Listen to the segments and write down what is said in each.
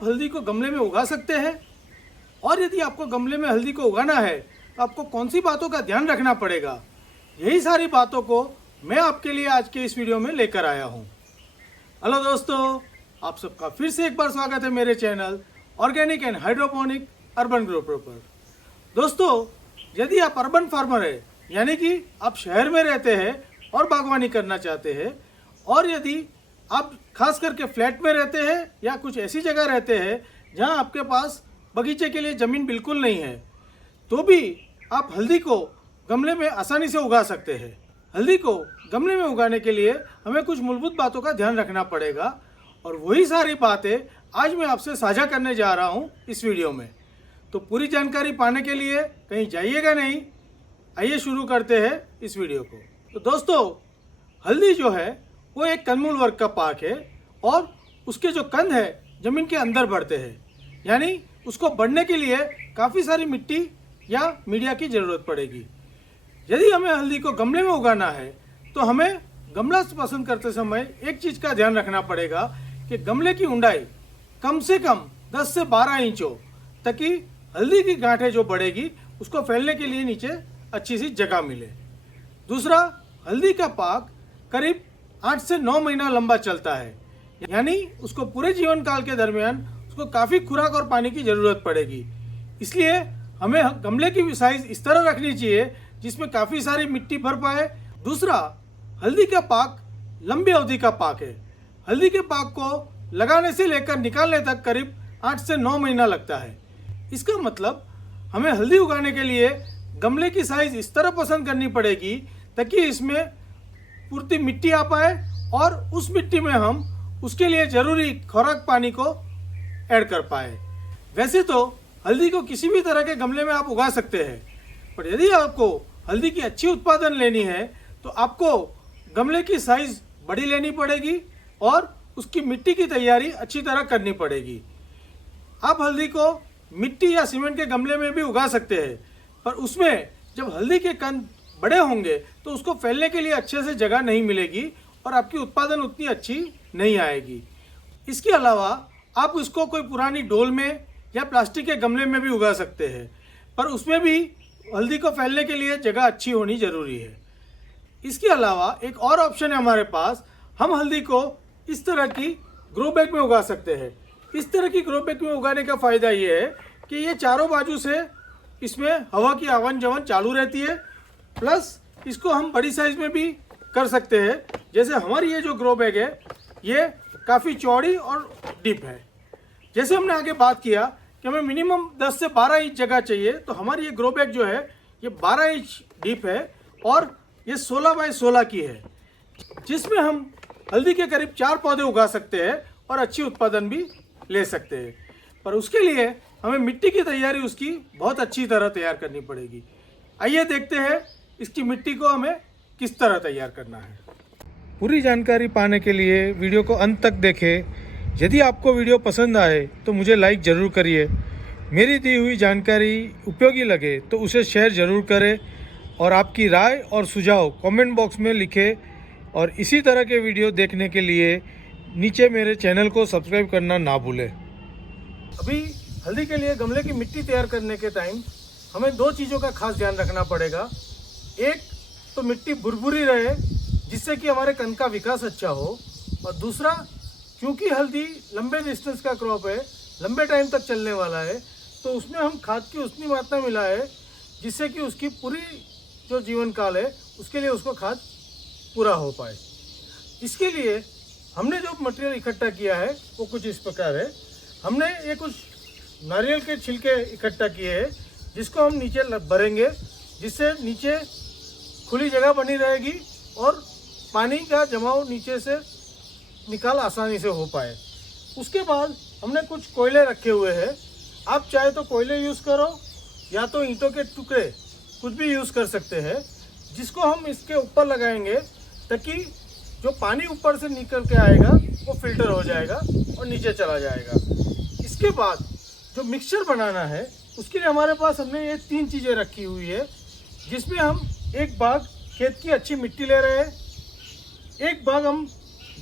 आप हल्दी को गमले में उगा सकते हैं? और यदि आपको गमले में हल्दी को उगाना है तो आपको कौन सी बातों का ध्यान रखना पड़ेगा? यही सारी बातों को मैं आपके लिए आज के इस वीडियो में लेकर आया हूँ। हेलो दोस्तों, आप सबका फिर से एक बार स्वागत है मेरे channel organic and hydroponic urban grow पर। दोस्तों, यदि आप अर्बन फार्मर है, यानी कि आप शहर में रहते हैं और बागवानी करना चाहते हैं, और यदि आप खास करके फ्लैट में रहते हैं या कुछ ऐसी जगह रहते हैं जहां आपके पास बगीचे के लिए ज़मीन बिल्कुल नहीं है, तो भी आप हल्दी को गमले में आसानी से उगा सकते हैं। हल्दी को गमले में उगाने के लिए हमें कुछ मूलभूत बातों का ध्यान रखना पड़ेगा, और वही सारी बातें आज मैं आपसे साझा करने जा रहा हूं इस वीडियो में। तो पूरी जानकारी पाने के लिए कहीं जाइएगा नहीं, आइए शुरू करते हैं इस वीडियो को। तो दोस्तों, हल्दी जो है वो एक कंदमूल वर्ग का पाक है, और उसके जो कंद है ज़मीन के अंदर बढ़ते हैं, यानी उसको बढ़ने के लिए काफ़ी सारी मिट्टी या मीडिया की ज़रूरत पड़ेगी। यदि हमें हल्दी को गमले में उगाना है तो हमें गमला पसंद करते समय एक चीज़ का ध्यान रखना पड़ेगा कि गमले की ऊंचाई कम से कम 10 से 12 इंच हो, ताकि हल्दी की गांठें जो बढ़ेगी उसको फैलने के लिए नीचे अच्छी सी जगह मिले। दूसरा, हल्दी का पाक करीब 8 से 9 महीना लंबा चलता है, यानी उसको पूरे जीवन काल के दरमियान उसको काफ़ी खुराक और पानी की ज़रूरत पड़ेगी। इसलिए हमें गमले की साइज इस तरह रखनी चाहिए जिसमें काफ़ी सारी मिट्टी भर पाए। दूसरा, हल्दी का पाक लंबी अवधि का पाक है। हल्दी के पाक को लगाने से लेकर निकालने तक करीब 8 से 9 महीना लगता है। इसका मतलब हमें हल्दी उगाने के लिए गमले की साइज इस तरह पसंद करनी पड़ेगी ताकि इसमें पूर्ति मिट्टी आ पाए, और उस मिट्टी में हम उसके लिए ज़रूरी खुराक पानी को ऐड कर पाए। वैसे तो हल्दी को किसी भी तरह के गमले में आप उगा सकते हैं, पर यदि आपको हल्दी की अच्छी उत्पादन लेनी है तो आपको गमले की साइज बड़ी लेनी पड़ेगी और उसकी मिट्टी की तैयारी अच्छी तरह करनी पड़ेगी। आप हल्दी को मिट्टी या सीमेंट के गमले में भी उगा सकते हैं, पर उसमें जब हल्दी के कंद बड़े होंगे तो उसको फैलने के लिए अच्छे से जगह नहीं मिलेगी और आपकी उत्पादन उतनी अच्छी नहीं आएगी। इसके अलावा आप इसको कोई पुरानी डोल में या प्लास्टिक के गमले में भी उगा सकते हैं, पर उसमें भी हल्दी को फैलने के लिए जगह अच्छी होनी ज़रूरी है। इसके अलावा एक और ऑप्शन है हमारे पास, हम हल्दी को इस तरह की ग्रो बैग में उगा सकते हैं। इस तरह की ग्रो बैग में उगाने का फ़ायदा ये है कि ये चारों बाजू से इसमें हवा की आवन जावन चालू रहती है, प्लस इसको हम बड़ी साइज में भी कर सकते हैं। जैसे हमारी ये जो ग्रो बैग है ये काफ़ी चौड़ी और डीप है। जैसे हमने आगे बात किया कि हमें मिनिमम 10 से 12 इंच जगह चाहिए, तो हमारी ये ग्रो बैग जो है ये 12 इंच डीप है और ये 16 बाय 16 की है, जिसमें हम हल्दी के करीब 4 पौधे उगा सकते हैं और अच्छी उत्पादन भी ले सकते हैं। पर उसके लिए हमें मिट्टी की तैयारी उसकी बहुत अच्छी तरह तैयार करनी पड़ेगी। आइए देखते हैं इसकी मिट्टी को हमें किस तरह तैयार करना है। पूरी जानकारी पाने के लिए वीडियो को अंत तक देखें। यदि आपको वीडियो पसंद आए तो मुझे लाइक ज़रूर करिए। मेरी दी हुई जानकारी उपयोगी लगे तो उसे शेयर ज़रूर करें, और आपकी राय और सुझाव कमेंट बॉक्स में लिखें। और इसी तरह के वीडियो देखने के लिए नीचे मेरे चैनल को सब्सक्राइब करना ना भूलें। अभी हल्दी के लिए गमले की मिट्टी तैयार करने के टाइम हमें 2 चीज़ों का खास ध्यान रखना पड़ेगा। एक तो मिट्टी भुरभुरी रहे जिससे कि हमारे कंद का विकास अच्छा हो, और दूसरा, क्योंकि हल्दी लंबे डिस्टेंस का क्रॉप है, लंबे टाइम तक चलने वाला है, तो उसमें हम खाद की उतनी मात्रा मिलाए जिससे कि उसकी पूरी जो जीवन काल है उसके लिए उसको खाद पूरा हो पाए। इसके लिए हमने जो मटेरियल इकट्ठा किया है वो कुछ इस प्रकार है। हमने ये कुछ नारियल के छिलके इकट्ठा किए हैं जिसको हम नीचे भरेंगे, जिससे नीचे खुली जगह बनी रहेगी और पानी का जमाव नीचे से निकाल आसानी से हो पाए। उसके बाद हमने कुछ कोयले रखे हुए हैं। आप चाहे तो कोयले यूज़ करो या तो ईंटों के टुकड़े कुछ भी यूज़ कर सकते हैं, जिसको हम इसके ऊपर लगाएंगे ताकि जो पानी ऊपर से निकल के आएगा वो फिल्टर हो जाएगा और नीचे चला जाएगा। इसके बाद जो मिक्सचर बनाना है उसके लिए हमारे पास हमने ये 3 चीज़ें रखी हुई है, जिसमें हम एक भाग खेत की अच्छी मिट्टी ले रहे हैं, एक भाग हम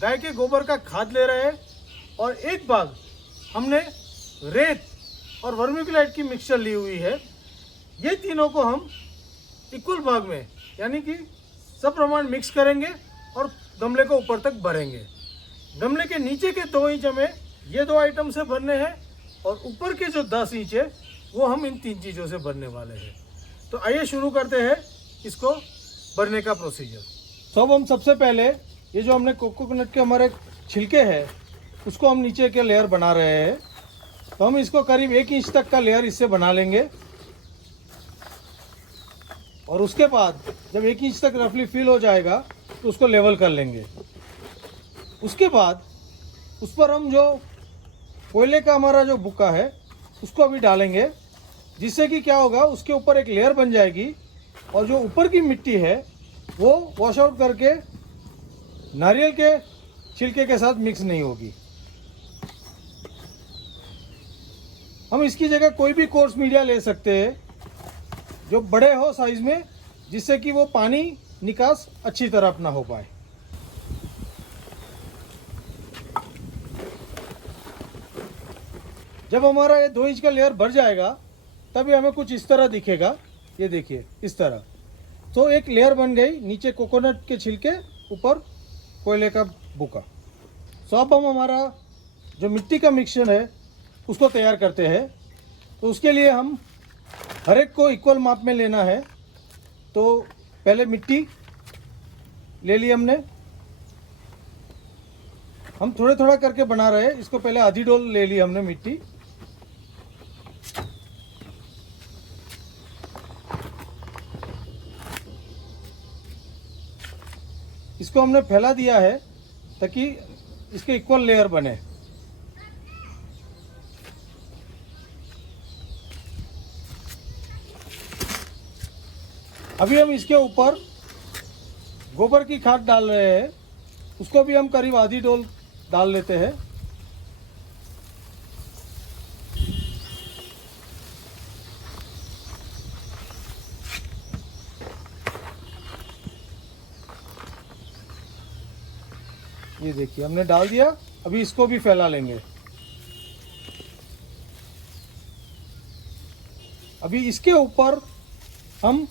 गाय के गोबर का खाद ले रहे हैं, और एक भाग हमने रेत और वर्मीक्यूलाइट की मिक्सचर ली हुई है। ये तीनों को हम इक्वल भाग में यानी कि सप्रमाण मिक्स करेंगे और गमले को ऊपर तक भरेंगे। गमले के नीचे के 2 इंच हमें ये 2 आइटम से भरने हैं और ऊपर के जो 10 इंच है वो हम इन 3 चीज़ों से भरने वाले हैं। तो आइए शुरू करते हैं इसको भरने का प्रोसीजर। तो अब हम सबसे पहले ये जो हमने कोकोनट के हमारे छिलके हैं उसको हम नीचे के लेयर बना रहे हैं। तो हम इसको करीब 1 इंच तक का लेयर इससे बना लेंगे और उसके बाद जब 1 इंच तक रफली फिल हो जाएगा तो उसको लेवल कर लेंगे। उसके बाद उस पर हम जो कोयले का हमारा जो बुक्का है उसको अभी डालेंगे, जिससे कि क्या होगा उसके ऊपर एक लेयर बन जाएगी और जो ऊपर की मिट्टी है वो वॉश आउट करके नारियल के छिलके के साथ मिक्स नहीं होगी। हम इसकी जगह कोई भी कोर्स मीडिया ले सकते हैं जो बड़े हो साइज में, जिससे कि वो पानी निकास अच्छी तरह अपना हो पाए। जब हमारा ये 2 इंच का लेयर भर जाएगा तभी हमें कुछ इस तरह दिखेगा। ये देखिए इस तरह। तो एक लेयर बन गई, नीचे कोकोनट के छिलके, ऊपर कोयले का बुक्का। तो अब हम हमारा जो मिट्टी का मिक्सचर है उसको तैयार करते हैं। तो उसके लिए हम हर एक को इक्वल माप में लेना है। तो पहले मिट्टी ले ली हमने, हम थोड़े थोड़ा करके बना रहे हैं इसको। पहले आधी डोल ले ली हमने मिट्टी। इसको हमने फैला दिया है ताकि इसके इक्वल लेयर बने। अभी हम इसके ऊपर गोबर की खाद डाल रहे हैं, उसको भी हम करीब आधी डोल डाल लेते हैं। ये देखिए हमने डाल दिया। अभी इसको भी फैला लेंगे। अभी इसके ऊपर हम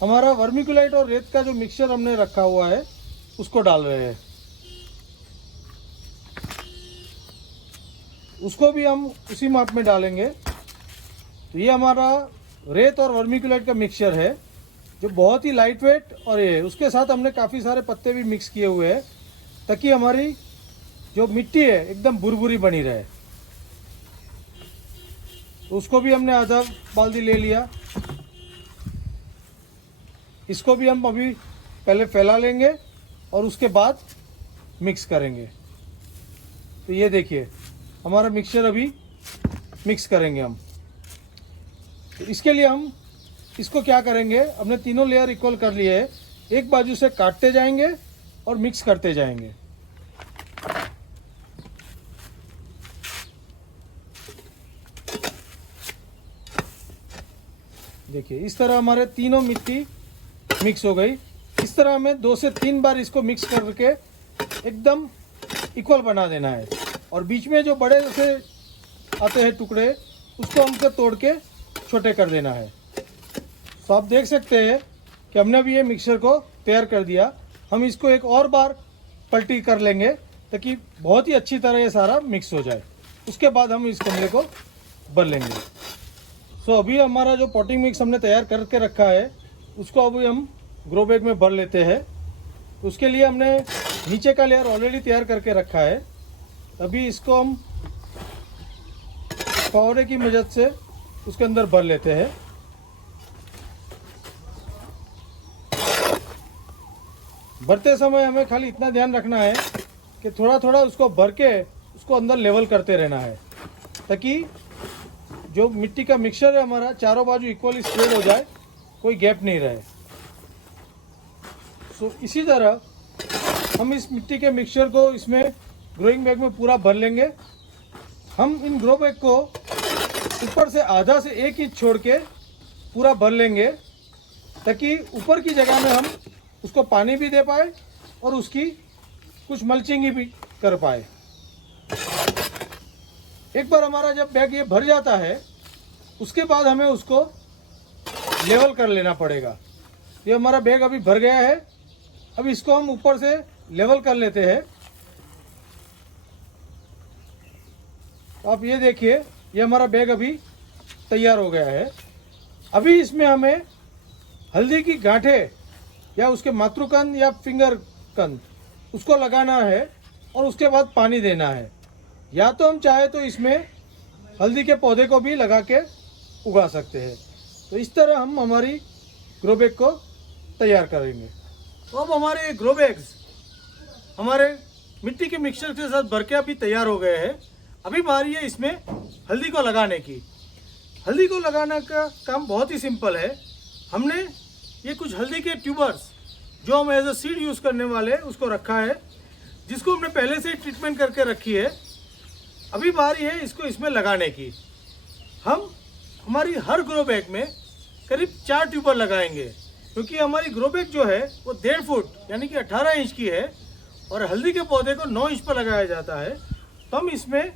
हमारा वर्मीक्यूलाइट और रेत का जो मिक्सचर हमने रखा हुआ है उसको डाल रहे हैं। उसको भी हम उसी माप में डालेंगे। तो ये हमारा रेत और वर्मीक्यूलाइट का मिक्सचर है जो बहुत ही लाइट वेट और ये उसके साथ हमने काफ़ी सारे पत्ते भी मिक्स किए हुए हैं ताकि हमारी जो मिट्टी है एकदम भुरभुरी बनी रहे। तो उसको भी हमने आधा बाल्टी ले लिया। इसको भी हम अभी पहले फैला लेंगे और उसके बाद मिक्स करेंगे। तो ये देखिए हमारा मिक्सचर अभी मिक्स करेंगे हम। तो इसके लिए हम इसको क्या करेंगे, हमने तीनों लेयर इक्वल कर लिए है, एक बाजू से काटते जाएंगे और मिक्स करते जाएंगे। देखिए इस तरह हमारे तीनों मिट्टी मिक्स हो गई। इस तरह हमें 2 से 3 बार इसको मिक्स करके एकदम इक्वल बना देना है। और बीच में जो बड़े से आते हैं टुकड़े उसको हमको तोड़ के छोटे कर देना है। तो आप देख सकते हैं कि हमने अभी ये मिक्सचर को तैयार कर दिया। हम इसको एक और बार पलटी कर लेंगे ताकि बहुत ही अच्छी तरह ये सारा मिक्स हो जाए। उसके बाद हम इस गमले को भर लेंगे। सो अभी हमारा जो पॉटिंग मिक्स हमने तैयार करके रखा है उसको अभी हम ग्रो बैग में भर लेते हैं। उसके लिए हमने नीचे का लेयर ऑलरेडी तैयार करके रखा है। अभी इसको हम फव्वारे की मदद से उसके अंदर भर लेते हैं। भरते समय हमें खाली इतना ध्यान रखना है कि थोड़ा थोड़ा उसको भर के उसको अंदर लेवल करते रहना है ताकि जो मिट्टी का मिक्सचर है हमारा चारों बाजू इक्वली स्प्रेड हो जाए, कोई गैप नहीं रहे। सो इसी तरह हम इस मिट्टी के मिक्सचर को इसमें ग्रोइंग बैग में पूरा भर लेंगे। हम इन ग्रो बैग को ऊपर से आधा से 1 इंच छोड़ के पूरा भर लेंगे ताकि ऊपर की जगह में हम उसको पानी भी दे पाए और उसकी कुछ मल्चिंग भी कर पाए। एक बार हमारा जब बैग ये भर जाता है उसके बाद हमें उसको लेवल कर लेना पड़ेगा। ये हमारा बैग अभी भर गया है, अब इसको हम ऊपर से लेवल कर लेते हैं। आप ये देखिए, ये हमारा बैग अभी तैयार हो गया है। अभी इसमें हमें हल्दी की गांठें या उसके मातृकंद या फिंगर कंद उसको लगाना है और उसके बाद पानी देना है। या तो हम चाहे तो इसमें हल्दी के पौधे को भी लगा के उगा सकते हैं। तो इस तरह हम हमारी ग्रो बैग को तैयार करेंगे। तो अब हमारे ग्रो बैग्स हमारे मिट्टी के मिक्सचर के साथ भर के अभी तैयार हो गए हैं। अभी बारी है इसमें हल्दी को लगाने की। हल्दी को लगाने का काम बहुत ही सिंपल है। हमने ये कुछ हल्दी के ट्यूबर्स जो हम एज अ सीड यूज़ करने वाले उसको रखा है, जिसको हमने पहले से ट्रीटमेंट करके रखी है। अभी बारी है इसको इसमें लगाने की। हम हमारी हर ग्रो बैग में करीब 4 ट्यूबर लगाएंगे, क्योंकि हमारी ग्रो बैग जो है वो 1.5 फुट यानी कि 18 इंच की है और हल्दी के पौधे को 9 इंच पर लगाया जाता है। तो हम इसमें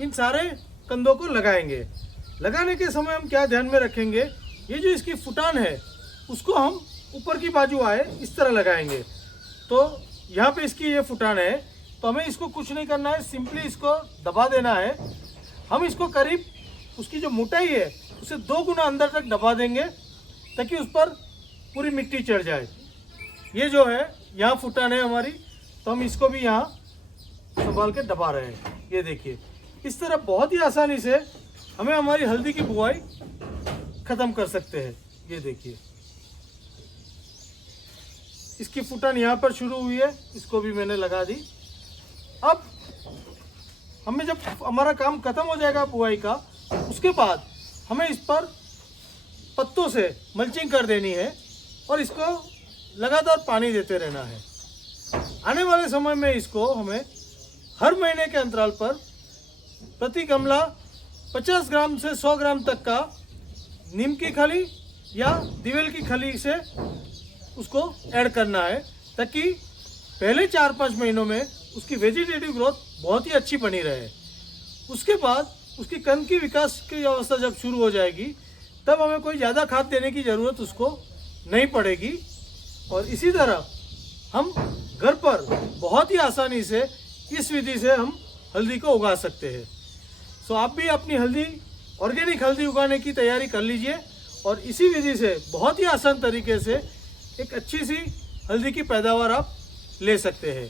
इन सारे कंदों को लगाएंगे। लगाने के समय हम क्या ध्यान में रखेंगे, ये जो इसकी फुटान है उसको हम ऊपर की बाजू आए इस तरह लगाएंगे। तो यहाँ पे इसकी ये फुटान है, तो हमें इसको कुछ नहीं करना है, सिंपली इसको दबा देना है। हम इसको करीब उसकी जो मोटाई है उसे 2 गुना अंदर तक दबा देंगे ताकि उस पर पूरी मिट्टी चढ़ जाए। ये जो है यहाँ फुटान है हमारी, तो हम इसको भी यहाँ संभाल के दबा रहे हैं। ये देखिए, इस तरह बहुत ही आसानी से हमें हमारी हल्दी की बुआई ख़त्म कर सकते हैं। ये देखिए, इसकी फुटान यहाँ पर शुरू हुई है, इसको भी मैंने लगा दी। अब हमें जब हमारा काम खत्म हो जाएगा बुआई का, उसके बाद हमें इस पर पत्तों से मल्चिंग कर देनी है और इसको लगातार पानी देते रहना है। आने वाले समय में इसको हमें हर महीने के अंतराल पर प्रति गमला 50 ग्राम से 100 ग्राम तक का नीम की खली या दिवेल की खली से उसको ऐड करना है, ताकि पहले 4-5 महीनों में उसकी वेजिटेटिव ग्रोथ बहुत ही अच्छी बनी रहे। उसके बाद उसकी कंद की विकास की अवस्था जब शुरू हो जाएगी तब हमें कोई ज़्यादा खाद देने की ज़रूरत उसको नहीं पड़ेगी। और इसी तरह हम घर पर बहुत ही आसानी से इस विधि से हम हल्दी को उगा सकते हैं। सो आप भी अपनी हल्दी, ऑर्गेनिक हल्दी उगाने की तैयारी कर लीजिए और इसी विधि से बहुत ही आसान तरीके से एक अच्छी सी हल्दी की पैदावार आप ले सकते हैं।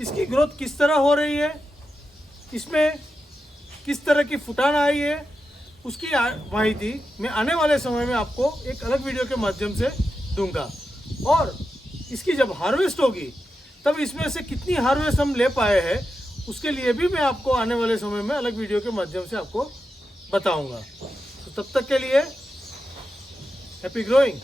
इसकी ग्रोथ किस तरह हो रही है, इसमें किस तरह की फुटान आई है, उसकी माहिती मैं आने वाले समय में आपको एक अलग वीडियो के माध्यम से दूंगा। और इसकी जब हार्वेस्ट होगी तब इसमें से कितनी हार्वेस्ट हम ले पाए हैं उसके लिए भी मैं आपको आने वाले समय में अलग वीडियो के माध्यम से आपको बताऊंगा। तो तब तक के लिए हैप्पी ग्रोइंग।